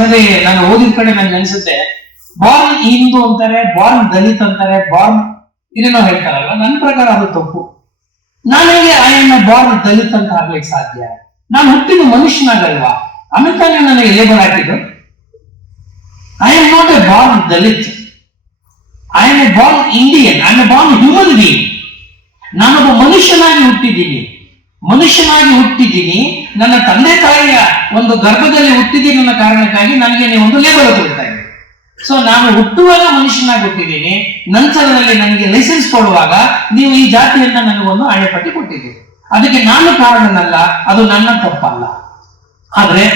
ಸರಿ ನಾನು ಓದಿದ ಕಡೆ ನನ್ಗೆ ಅನ್ಸುತ್ತೆ, ಬಾರ್ನ್ ಹಿಂದೂ ಅಂತಾರೆ, ಬಾರ್ನ್ ದಲಿತ್ ಅಂತಾರೆ, ಬಾರ್ನ್ ಇದನ್ನೋ ಹೇಳ್ತಾರಲ್ಲ. ನನ್ನ ಪ್ರಕಾರ ಅದು ತಪ್ಪು. ನನಗೆ ಐ ಎಮ್ ಬಾರ್ನ್ ದಲಿತ್ ಅಂತ ಆಗ್ಲಿಕ್ಕೆ ಸಾಧ್ಯ? ನಾನು ಹುಟ್ಟಿದ ಮನುಷ್ಯನಾಗಲ್ವಾ? ಅಮೆರಿಕಾನೇ ನನಗೆ ಲೇಬಲ್ ಹಾಕಿದ್ದು. I am not A Born Dalit, I am A Born Indian, I am A Born human being. ನಾನೊಬ್ಬ ಮನುಷ್ಯನಾಗಿ ಹುಟ್ಟಿದ್ದೀನಿ. ನನ್ನ ತಂದೆ ತಾಯಿಯ ಒಂದು ಗರ್ಭದಲ್ಲಿ ಹುಟ್ಟಿದ್ದೀನಿ ಅನ್ನೋ ಕಾರಣಕ್ಕಾಗಿ ನನಗೆ ನೀವು ಒಂದು ಲೇಬಲ್ ಕೊಡ್ತಾ ಇದ್ದೀನಿ. ಸೊ ನಾನು ಹುಟ್ಟುವಾಗ ಮನುಷ್ಯನಾಗಿ ಹುಟ್ಟಿದ್ದೀನಿ, ನಂತರದಲ್ಲಿ ನನಗೆ ಲೈಸೆನ್ಸ್ ಕೊಡುವಾಗ ನೀವು ಈ ಜಾತಿಯನ್ನ ನನಗೊಂದು ಹಣೆಪಟ್ಟಿ ಕೊಟ್ಟಿದ್ದೀರಿ. ಅದಕ್ಕೆ ನಾನು ಕಾರಣನಲ್ಲ, ಅದು ನನ್ನ ತಪ್ಪಲ್ಲ. ಆದ್ರೆ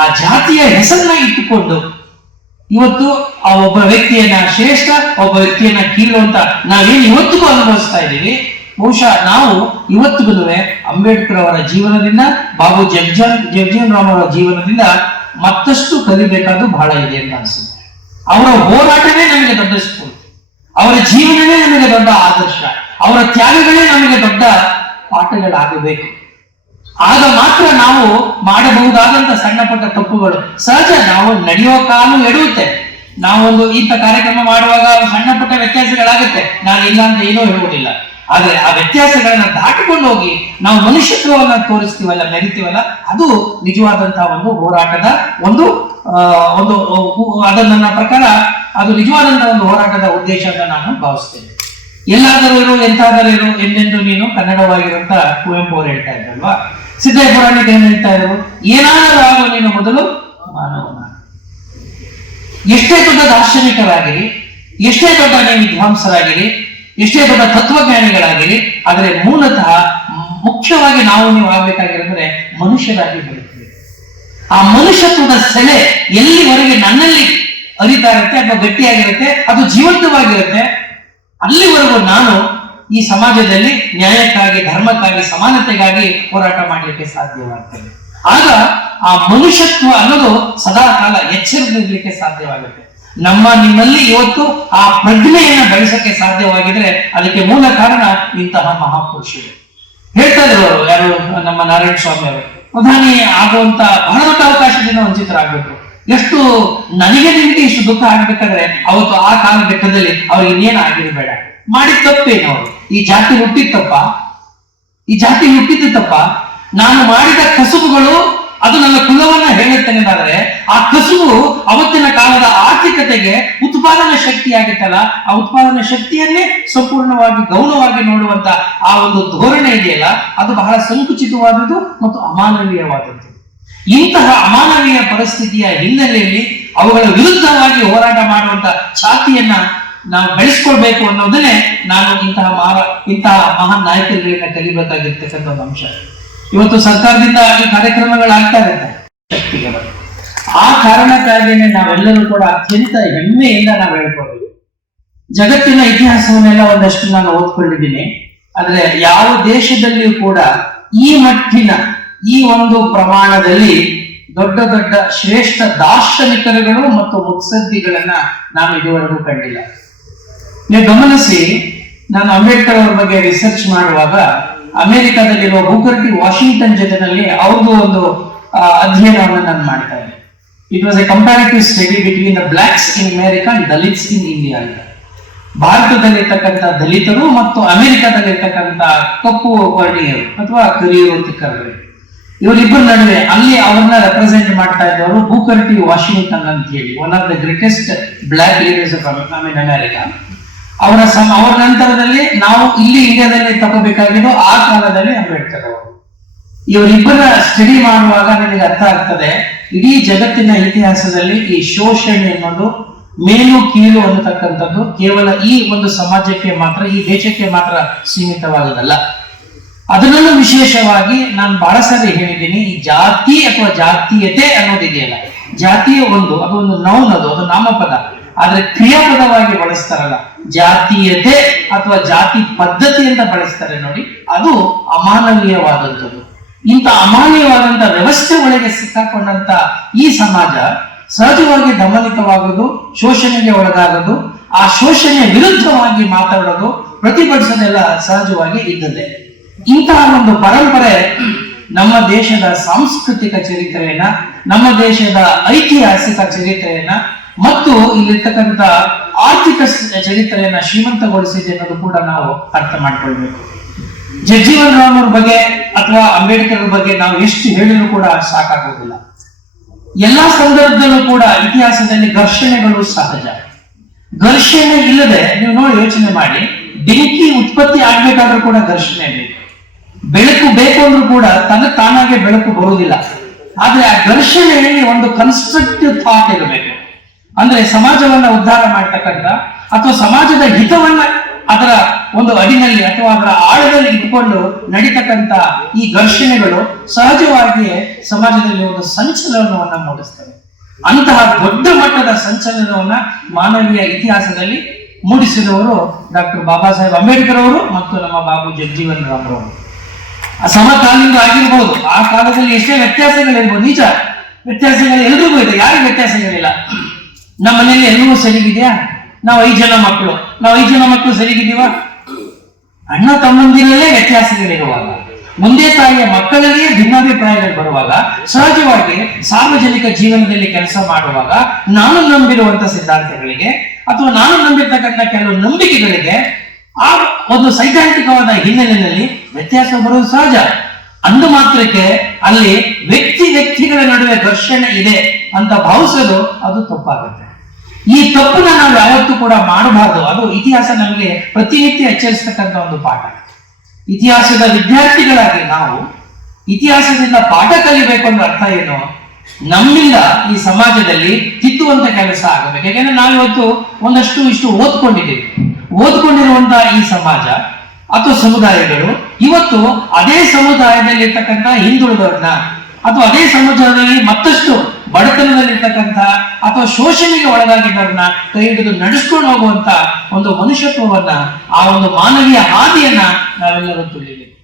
ಆ ಜಾತಿಯ ಹೆಸರನ್ನ ಇಟ್ಟುಕೊಂಡು ಇವತ್ತು ಆ ಒಬ್ಬ ವ್ಯಕ್ತಿಯನ್ನ ಶ್ರೇಷ್ಠ, ಒಬ್ಬ ವ್ಯಕ್ತಿಯನ್ನ ಕೀಳು ಅಂತ ನಾವೇನು ಇವತ್ತಿಗೂ ಅನುಭವಿಸ್ತಾ ಇದ್ದೀವಿ. ಬಹುಶಃ ನಾವು ಇವತ್ತಿಗೂ ಅಂಬೇಡ್ಕರ್ ಅವರ ಜೀವನದಿಂದ, ಬಾಬು ಜಗಜೀವನ್ ರಾಮ್ ಅವರ ಜೀವನದಿಂದ ಮತ್ತಷ್ಟು ಕಲಿಬೇಕಾದ್ದು ಬಹಳ ಇದೆ ಅಂತ ಅನ್ಸುತ್ತೆ. ಅವರ ಹೋರಾಟವೇ ನಮಗೆ ದೊಡ್ಡ ಸ್ಫೂರ್ತಿ, ಅವರ ಜೀವನವೇ ನಮಗೆ ದೊಡ್ಡ ಆದರ್ಶ, ಅವರ ತ್ಯಾಗಗಳೇ ನಮಗೆ ದೊಡ್ಡ ಪಾಠಗಳಾಗಬೇಕು. ಆಗ ಮಾತ್ರ ನಾವು ಮಾಡಬಹುದಾದಂತ ಸಣ್ಣ ಪುಟ್ಟ ತಪ್ಪುಗಳು ಸಹಜ, ನಾವು ನಡೆಯುವ ಕಾಲು ಎಡುತ್ತೆ. ನಾವೊಂದು ಇಂಥ ಕಾರ್ಯಕ್ರಮ ಮಾಡುವಾಗ ಸಣ್ಣ ಪುಟ್ಟ ವ್ಯತ್ಯಾಸಗಳಾಗುತ್ತೆ, ನಾನು ಇಲ್ಲ ಅಂತ ಏನೂ ಹೇಳುವುದಿಲ್ಲ. ಆದ್ರೆ ಆ ವ್ಯತ್ಯಾಸಗಳನ್ನ ದಾಟಿಕೊಂಡು ಹೋಗಿ ನಾವು ಮನುಷ್ಯತ್ವವನ್ನ ತೋರಿಸ್ತೀವಲ್ಲ, ಮೆರಿತೀವಲ್ಲ, ಅದು ನಿಜವಾದಂತಹ ಒಂದು ಹೋರಾಟದ ಒಂದು ಅದು ನನ್ನ ಪ್ರಕಾರ ಅದು ನಿಜವಾದಂತಹ ಒಂದು ಹೋರಾಟದ ಉದ್ದೇಶ ಅಂತ ನಾನು ಭಾವಿಸ್ತೇನೆ. ಎಲ್ಲಾದರೂ ಇರು, ಎಂತಾದರೂ ಇರು, ಎಂದೆಂದು ನೀನು ಕನ್ನಡವಾಗಿರುವಂತ ಕುವೆಂಪು ಅವರು ಹೇಳ್ತಾ ಇದ್ರಲ್ವಾ. ಸಿದ್ದಯ್ಯ ಪುರಾಣಿಕ ಏನ್ ಹೇಳ್ತಾ ಇದ್ರು? ಏನಾದರೂ ಆಗೋ ನೀನು ಮೊದಲು ಮಾನವನ. ಎಷ್ಟೇ ದೊಡ್ಡ ದಾರ್ಶನಿಕರಾಗಿರಿ, ಎಷ್ಟೇ ದೊಡ್ಡ ನೀವು ವಿದ್ವಾಂಸರಾಗಿರಿ, ಎಷ್ಟೇ ದೊಡ್ಡ ತತ್ವಜ್ಞಾನಿಗಳಾಗಿರಿ, ಆದರೆ ಮೂಲತಃ ಮುಖ್ಯವಾಗಿ ನೀವು ಆಗ್ಬೇಕಾಗಿರೋದ್ರೆ ಮನುಷ್ಯರಾಗಿ ಬೆಳೀತೀವಿ. ಆ ಮನುಷ್ಯತ್ವದ ಸೆಲೆ ಎಲ್ಲಿವರೆಗೆ ನನ್ನಲ್ಲಿ ಅರಿತಾ ಇರುತ್ತೆ ಅಥವಾ ಗಟ್ಟಿಯಾಗಿರುತ್ತೆ, ಅದು ಜೀವಂತವಾಗಿರುತ್ತೆ, ಅಲ್ಲಿವರೆಗೂ ನಾನು ಈ ಸಮಾಜದಲ್ಲಿ ನ್ಯಾಯಕ್ಕಾಗಿ, ಧರ್ಮಕ್ಕಾಗಿ, ಸಮಾನತೆಗಾಗಿ ಹೋರಾಟ ಮಾಡಲಿಕ್ಕೆ ಸಾಧ್ಯವಾಗ್ತದೆ. ಆಗ ಆ ಮನುಷ್ಯತ್ವ ಅನ್ನೋದು ಸದಾ ಕಾಲ ಎಚ್ಚರದಿರ್ಲಿಕ್ಕೆ ಸಾಧ್ಯವಾಗುತ್ತೆ. ನಿಮ್ಮಲ್ಲಿ ಇವತ್ತು ಆ ಪ್ರಜ್ಞೆಯನ್ನ ಬೆಳೆಸಕ್ಕೆ ಸಾಧ್ಯವಾಗಿದ್ರೆ ಅದಕ್ಕೆ ಮೂಲ ಕಾರಣ ಇಂತಹ ಮಹಾಪುರುಷರು. ಹೇಳ್ತಾ ಇದ್ರು ಅವರು, ಯಾರು, ನಮ್ಮ ನಾರಾಯಣ ಸ್ವಾಮಿ ಅವರು, ಪ್ರಧಾನಿ ಆಗುವಂತ ಬಹಳ ದೊಡ್ಡ ಅವಕಾಶದಿಂದ ವಂಚಿತರಾಗಬೇಕು. ಎಷ್ಟು ನನಗೆ ನಿಮಗೆ ಇಷ್ಟು ದುಃಖ ಆಗ್ಬೇಕಾದ್ರೆ ಅವತ್ತು ಆ ಕಾಲಘಟ್ಟದಲ್ಲಿ ಅವ್ರಿಗೆ ಇನ್ನೇನು ಆಗಿರಬೇಡ. ಮಾಡಿದ ತಪ್ಪೇನು? ಅವರು ಈ ಜಾತಿ ಹುಟ್ಟಿದ್ದು ತಪ್ಪ. ನಾನು ಮಾಡಿದ ಕಸುಬುಗಳು ಅದು ನನ್ನ ಕುಲವನ್ನ ಹೇಳುತ್ತೇನೆಂದಾದ್ರೆ ಆ ಕಸುಬು ಅವತ್ತಿನ ಕಾಲದ ಆರ್ಥಿಕತೆಗೆ ಉತ್ಪಾದನಾ ಶಕ್ತಿ ಆಗಿತ್ತಲ್ಲ, ಆ ಉತ್ಪಾದನಾ ಶಕ್ತಿಯನ್ನೇ ಸಂಪೂರ್ಣವಾಗಿ ಗೌಣವಾಗಿ ನೋಡುವಂತ ಆ ಒಂದು ಧೋರಣೆ ಇದೆಯಲ್ಲ, ಅದು ಬಹಳ ಸಂಕುಚಿತವಾದದ್ದು ಮತ್ತು ಅಮಾನವೀಯವಾದದ್ದು. ಇಂತಹ ಅಮಾನವೀಯ ಪರಿಸ್ಥಿತಿಯ ಹಿನ್ನೆಲೆಯಲ್ಲಿ ಅವುಗಳ ವಿರುದ್ಧವಾಗಿ ಹೋರಾಟ ಮಾಡುವಂತ ಛಾತಿಯನ್ನ ನಾವು ಬೆಳೆಸ್ಕೊಳ್ಬೇಕು ಅನ್ನೋದನ್ನೇ ನಾನು ಇಂತಹ ಮಹಾನ್ ನಾಯಕರುಗಳಿಂದ ಕಲಿಬೇಕಾಗಿರ್ತಕ್ಕಂಥ ಒಂದು ಅಂಶ. ಇವತ್ತು ಸರ್ಕಾರದಿಂದ ಈ ಕಾರ್ಯಕ್ರಮಗಳಾಗ್ತಾ ಇರುತ್ತೆ ಶಕ್ತಿಗಳು. ಆ ಕಾರಣಕ್ಕಾಗಿಯೇ ನಾವೆಲ್ಲರೂ ಕೂಡ ಅತ್ಯಂತ ಹೆಮ್ಮೆಯಿಂದ ನಾವು ಹೇಳ್ಕೊಳ್ಬೇಕು. ಜಗತ್ತಿನ ಇತಿಹಾಸವನ್ನೆಲ್ಲ ಒಂದಷ್ಟು ನಾನು ಓದ್ಕೊಂಡಿದ್ದೀನಿ. ಆದ್ರೆ ಯಾವ ದೇಶದಲ್ಲಿಯೂ ಕೂಡ ಈ ಮಟ್ಟಿನ ಈ ಒಂದು ಪ್ರಮಾಣದಲ್ಲಿ ದೊಡ್ಡ ದೊಡ್ಡ ಶ್ರೇಷ್ಠ ದಾರ್ಶನಿಕರುಗಳು ಮತ್ತು ಮುತ್ಸದ್ದಿಗಳನ್ನ ನಾನು ಇದುವರೆಗೂ ಕಂಡಿಲ್ಲ. ನೀವು ಗಮನಿಸಿ, ನಾನು ಅಂಬೇಡ್ಕರ್ ಅವರ ಬಗ್ಗೆ ರಿಸರ್ಚ್ ಮಾಡುವಾಗ ಅಮೆರಿಕಾದಲ್ಲಿರುವ ಬೂಕರ್ ಟಿ ವಾಷಿಂಗ್ಟನ್ ಜೊತೆನಲ್ಲಿ ಅವ್ರದ್ದು ಒಂದು ಅಧ್ಯಯನವನ್ನು ನಾನು ಮಾಡ್ತಾ ಇದ್ದೆ. It was A comparative study between the blocks in America and Dalits in India ಅಂತ. ಭಾರತದಲ್ಲಿರ್ತಕ್ಕಂಥ ದಲಿತರು ಮತ್ತು ಅಮೆರಿಕಾದಲ್ಲಿರ್ತಕ್ಕಂಥ ಕಪ್ಪು ವರ್ಣೀಯರು ಅಥವಾ ಕರಿಯರು ಅಂತ ಕರೆದ್ರು. ಇವರಿಬ್ಬರ ನಡುವೆ ಅಲ್ಲಿ ಅವ್ರನ್ನ ರೆಪ್ರೆಸೆಂಟ್ ಮಾಡ್ತಾ ಇದ್ದವರು ಬೂಕರ್ ಟಿ ವಾಷಿಂಗ್ಟನ್ ಅಂತ ಹೇಳಿ, one of the greatest black leaders of America. ಅವರ ನಂತರದಲ್ಲಿ ನಾವು ಇಲ್ಲಿ ಇಂಡಿಯಾದಲ್ಲಿ ತಗೋಬೇಕಾಗಿದ್ದು ಆ ಕಾಲದಲ್ಲಿ ಅಂಬೇಡ್ಕರ್ ಅವರು. ಇವರಿಬ್ಬರ ಸ್ಟಡಿ ಮಾಡುವಾಗ ನಿಮಗೆ ಅರ್ಥ ಆಗ್ತದೆ, ಇಡೀ ಜಗತ್ತಿನ ಇತಿಹಾಸದಲ್ಲಿ ಈ ಶೋಷಣೆ ಅನ್ನೋದು, ಮೇಲು ಕೀಳು ಅನ್ನತಕ್ಕಂಥದ್ದು ಕೇವಲ ಈ ಒಂದು ಸಮಾಜಕ್ಕೆ ಮಾತ್ರ, ಈ ದೇಶಕ್ಕೆ ಮಾತ್ರ ಸೀಮಿತವಾಗದಲ್ಲ. ಅದರಲ್ಲೂ ವಿಶೇಷವಾಗಿ ನಾನು ಬಹಳ ಸಾರಿ ಹೇಳಿದ್ದೀನಿ, ಈ ಜಾತಿ ಅಥವಾ ಜಾತೀಯತೆ ಅನ್ನೋದಿದೆಯಲ್ಲ, ಜಾತಿಯ ಅದೊಂದು ನೌನ್, ಅದು ನಾಮಪದ. ಆದ್ರೆ ಕ್ರಿಯಾಪದವಾಗಿ ಬಳಸ್ತಾರಲ್ಲ, ಜಾತೀಯತೆ ಅಥವಾ ಜಾತಿ ಪದ್ಧತಿ ಅಂತ ಬಳಸ್ತಾರೆ ನೋಡಿ, ಅದು ಅಮಾನವೀಯವಾದಂಥದ್ದು. ಇಂಥ ಅಮಾನವೀಯವಾದಂತ ವ್ಯವಸ್ಥೆ ಒಳಗೆ ಸಿಕ್ಕಾಕೊಂಡಂತ ಈ ಸಮಾಜ ಸಹಜವಾಗಿ ದಮನಿತವಾಗೋದು, ಶೋಷಣೆಗೆ ಒಳಗಾಗೋದು, ಆ ಶೋಷಣೆ ವಿರುದ್ಧವಾಗಿ ಮಾತಾಡೋದು, ಪ್ರತಿಭಟಿಸೋದೆಲ್ಲ ಸಹಜವಾಗಿ ಇದ್ದದೆ. ಇಂತಹ ಒಂದು ಪರಂಪರೆ ನಮ್ಮ ದೇಶದ ಸಾಂಸ್ಕೃತಿಕ ಚರಿತ್ರೆಯನ್ನ, ನಮ್ಮ ದೇಶದ ಐತಿಹಾಸಿಕ ಚರಿತ್ರೆಯನ್ನ ಮತ್ತು ಇಲ್ಲಿರ್ತಕ್ಕಂಥ ಆರ್ಥಿಕ ಚರಿತ್ರೆಯನ್ನ ಶ್ರೀಮಂತಗೊಳಿಸಿದೆ ಅನ್ನೋದು ಕೂಡ ನಾವು ಅರ್ಥ ಮಾಡ್ಕೊಳ್ಬೇಕು. ಜಗಜೀವನ್ ರಾಮ್ ಅವ್ರ ಬಗ್ಗೆ ಅಥವಾ ಅಂಬೇಡ್ಕರ್ ಬಗ್ಗೆ ನಾವು ಎಷ್ಟು ಹೇಳಿದ್ರು ಕೂಡ ಸಾಕಾಗೋದಿಲ್ಲ. ಎಲ್ಲಾ ಸಂದರ್ಭದಲ್ಲೂ ಕೂಡ ಇತಿಹಾಸದಲ್ಲಿ ಘರ್ಷಣೆಗಳು ಸಹಜ. ಘರ್ಷಣೆ ಇಲ್ಲದೆ ನೀವು ನೋಡಿ ಯೋಚನೆ ಮಾಡಿ, ಬೆಂಕಿ ಉತ್ಪತ್ತಿ ಆಗ್ಬೇಕಾದ್ರೂ ಕೂಡ ಘರ್ಷಣೆ ಬೇಕು. ಬೆಳಕು ಬೇಕು ಅಂದ್ರೂ ಕೂಡ ತಾನಾಗೆ ಬೆಳಕು ಬರುವುದಿಲ್ಲ. ಆದ್ರೆ ಆ ಘರ್ಷಣೆಯಲ್ಲಿ ಒಂದು ಕನ್ಸ್ಟ್ರಕ್ಟಿವ್ ಥಾಟ್ ಇರಬೇಕು. ಅಂದ್ರೆ ಸಮಾಜವನ್ನ ಉದ್ಧಾರ ಮಾಡ್ತಕ್ಕಂಥ ಅಥವಾ ಸಮಾಜದ ಹಿತವನ್ನ ಅದರ ಒಂದು ಅಡಿನಲ್ಲಿ ಅಥವಾ ಅದರ ಆಳದಲ್ಲಿ ಇಟ್ಕೊಂಡು ನಡೀತಕ್ಕಂಥ ಈ ಘರ್ಷಣೆಗಳು ಸಹಜವಾಗಿಯೇ ಸಮಾಜದಲ್ಲಿ ಒಂದು ಸಂಚಲನವನ್ನ ಮೂಡಿಸ್ತವೆ. ಅಂತಹ ದೊಡ್ಡ ಮಟ್ಟದ ಸಂಚಲನವನ್ನ ಮಾನವೀಯ ಇತಿಹಾಸದಲ್ಲಿ ಮೂಡಿಸಿದವರು ಡಾಕ್ಟರ್ ಬಾಬಾ ಸಾಹೇಬ್ ಅಂಬೇಡ್ಕರ್ ಅವರು ಮತ್ತು ನಮ್ಮ ಬಾಬು ಜಗಜೀವನ್ ರಾಮ್ ಅವರು. ಸಮಕಾಲೀನ ಆಗಿರ್ಬೋದು, ಆ ಕಾಲದಲ್ಲಿ ಎಷ್ಟೇ ವ್ಯತ್ಯಾಸಗಳಿರ್ಬೋದು, ನಿಜ ವ್ಯತ್ಯಾಸಗಳು ಎಲ್ರಿಗೂ ಇದೆ, ಯಾರಿಗೆ ವ್ಯತ್ಯಾಸಗಳಿಲ್ಲ. ನಮ್ಮ ಮನೆಯಲ್ಲಿ ಎಲ್ಲವೂ ಸರಿಗಿದೆಯಾ? ನಾವು 5 ಜನ ಮಕ್ಕಳು, ನಾವು 5 ಜನ ಮಕ್ಕಳು ಸರಿಗಿದೀವ? ಅಣ್ಣ ತಮ್ಮಂದಿರಲ್ಲೇ ವ್ಯತ್ಯಾಸಗಳಿರುವಾಗ, ಒಂದೇ ತಾಯಿಯ ಮಕ್ಕಳಲ್ಲಿಯೇ ಭಿನ್ನಾಭಿಪ್ರಾಯಗಳು ಬರುವಾಗ, ಸಹಜವಾಗಿ ಸಾರ್ವಜನಿಕ ಜೀವನದಲ್ಲಿ ಕೆಲಸ ಮಾಡುವಾಗ ನಾನು ನಂಬಿರುವಂತ ಸಿದ್ಧಾಂತಗಳಿಗೆ ಅಥವಾ ನಾನು ನಂಬಿರ್ತಕ್ಕಂಥ ಕೆಲವು ನಂಬಿಕೆಗಳಿಗೆ ಆ ಒಂದು ಸೈದ್ಧಾಂತಿಕವಾದ ಹಿನ್ನೆಲೆಯಲ್ಲಿ ವ್ಯತ್ಯಾಸ ಬರುವುದು ಸಹಜ. ಅಂದು ಮಾತ್ರಕ್ಕೆ ಅಲ್ಲಿ ವ್ಯಕ್ತಿಗಳ ನಡುವೆ ಘರ್ಷಣೆ ಇದೆ ಅಂತ ಭಾವಿಸೋದು ಅದು ತಪ್ಪಾಗುತ್ತೆ. ಈ ತಪ್ಪನ್ನ ನಾವು ಯಾವತ್ತೂ ಕೂಡ ಮಾಡಬಾರದು. ಅದು ಇತಿಹಾಸ ನಮಗೆ ಪ್ರತಿನಿತ್ಯ ಎಚ್ಚರಿಸತಕ್ಕಂಥ ಒಂದು ಪಾಠ. ಇತಿಹಾಸದ ವಿದ್ಯಾರ್ಥಿಗಳಾಗಿ ನಾವು ಇತಿಹಾಸದಿಂದ ಪಾಠ ಕಲಿಬೇಕು ಅನ್ನೋ ಅರ್ಥ ಏನು? ನಮ್ಮಿಂದ ಈ ಸಮಾಜದಲ್ಲಿ ತಿದ್ದುವಂತ ಕೆಲಸ ಆಗಬೇಕು. ಯಾಕೆಂದ್ರೆ ನಾವಿವತ್ತು ಒಂದಷ್ಟು ಇಷ್ಟು ಓದ್ಕೊಂಡಿರುವಂತಹ ಈ ಸಮಾಜ ಅಥವಾ ಸಮುದಾಯಗಳು ಇವತ್ತು ಅದೇ ಸಮುದಾಯದಲ್ಲಿ ಇರ್ತಕ್ಕಂಥ ಹಿಂದುಳಿದವ್ರನ್ನ ಅಥವಾ ಅದೇ ಸಮಾಜದಲ್ಲಿ ಮತ್ತಷ್ಟು ಬಡತನದಲ್ಲಿರ್ತಕ್ಕಂಥ ಅಥವಾ ಶೋಷಣೆಗೆ ಒಳಗಾಗಿದ್ದವ್ರನ್ನ ಕೈ ಹಿಡಿದು ನಡೆಸ್ಕೊಂಡು ಹೋಗುವಂತ ಒಂದು ಮನುಷ್ಯತ್ವವನ್ನ, ಆ ಒಂದು ಮಾನವೀಯ ಹಾದಿಯನ್ನ ನಾವೆಲ್ಲರೂ ತುಳಿಬೇಕು.